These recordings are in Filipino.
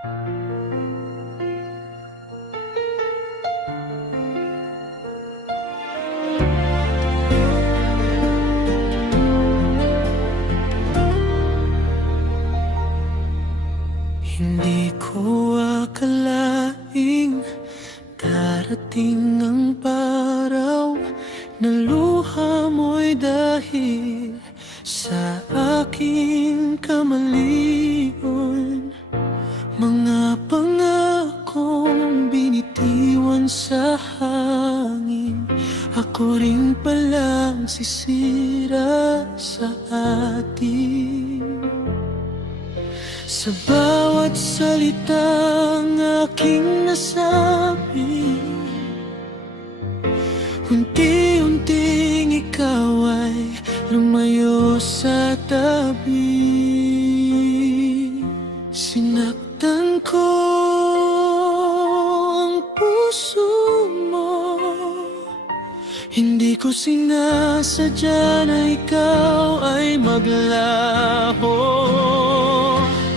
Hindi ko akalaing darating ang araw na luha mo'y dahil sa aking kamalian. Mga pangakong binitiwan sa hangin, ako rin palang sisira sa atin. Sa bawat salitang aking nasabi, unti-unting ikaw ay lumayo sa tabi. Sinaktan ko ang puso mo, hindi ko sinasadya na ikaw ay maglaho.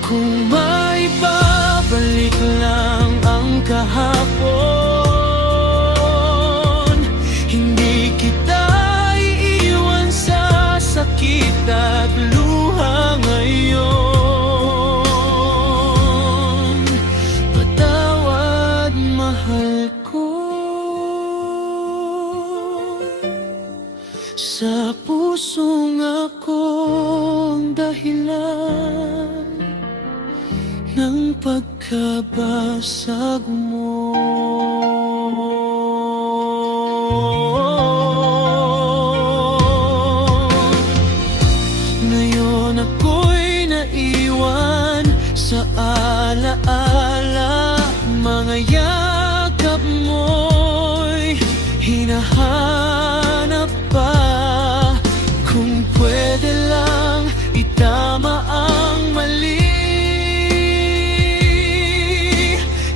Kung maibabalik lang ang kahapon, hindi kita iiwan sa sakit at luha ngayon. Patawad, mahal ko, sa pusong akong dahilan ng pagkabasag mo. Ngayon ako'y naiwan sa alaala, mga yakap mo'y hinahanap pa. Kung pwede lang itama ang mali,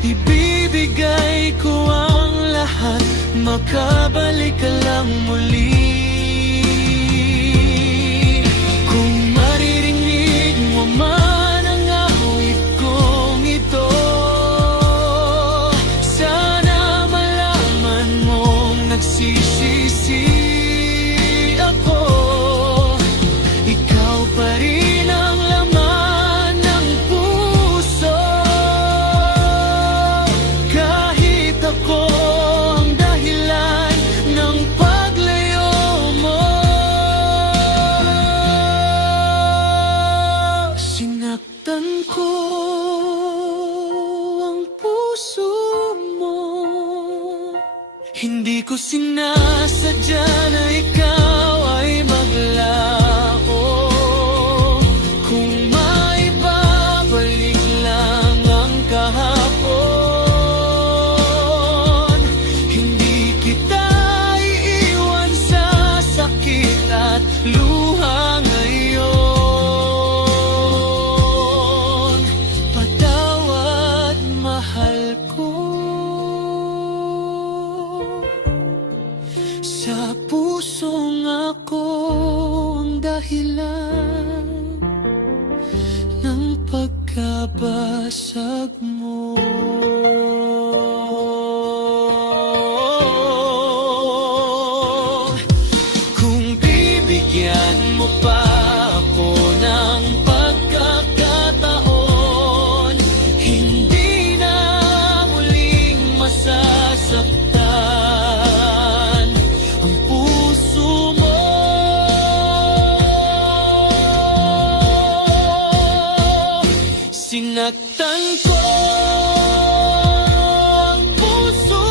ibibigay ko ang lahat, makabalik ka lang muli. Kung maririnig mo man ang awit kong ito, sana malaman mong nagsisisi ako. Ikaw pa rin ang laman ng puso, kahit ako ang dahilan ng paglayo mo. Sinaktan ko ang puso mo, hindi ko sinasadya na ikaw ay maglaho. Kung maibabalik lang ang kahapon, hindi kita iiwan sa sakit at luha ngayon. Patawad, mahal ko, sa pusong akong dahilan ng pagkabasag mo. Kung bibigyan mo pa ako ng pagkakataon, hindi na muling masasaktan ang puso mo. Sinaktan ko ang puso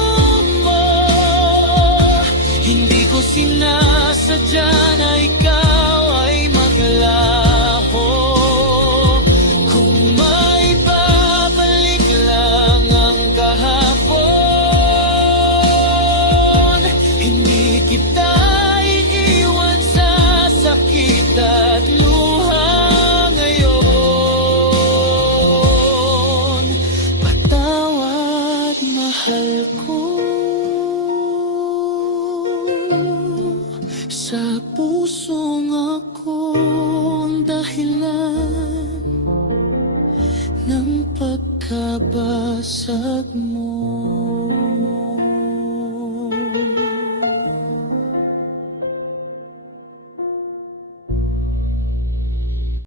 mo, hindi ko sinasadya na ikaw ay maglaho. Kung maibabalik lang ang kahapon, hindi kita iiwan sa sakit at luha ngayon. Patawad, mahal ko, sa pusong akong dahilan ng pagkabasag kabasag mo.